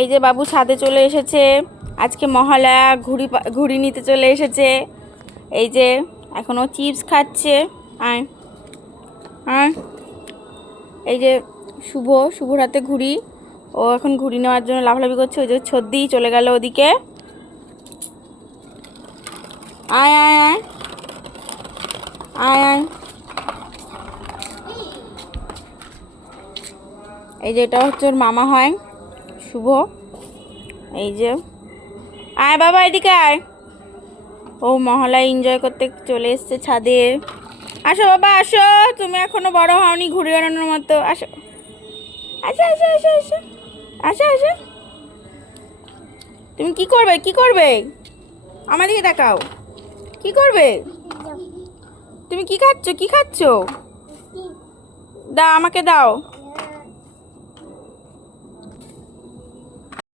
এই যে বাবু ছাদে চলে এসেছে, আজকে মহালয়া ঘুড়ি নিতে চলে এসেছে। এই যে এখনও চিপস খাচ্ছে। আয় আয়, এই যে শুভর হাতে ঘুড়ি, ও এখন ঘুড়ি নেওয়ার জন্য লাফালাফি করছে। ওই যে ছদ্দি চলে গেল ওদিকে। আয় আয় আয় আয় আয়, এই যে এটা হচ্ছে ওর মামা হয় শুভ। এই যে আয় বাবা এদিকে আয়, ও মহালয়া এনজয় করতে চলে এসছে ছাদে। আসো বাবা আসো, তুমি এখনো বড় হওনি ঘুড়ি ওড়ানোর মতো। আসো আসো আসো আসো আসো আসো আসো। তুমি কি করবে কি করবে? আমার দিকে তাকাও, কি করবে? তুমি কি খাচ্ছ কি খাচ্ছ? দাও আমাকে দাও।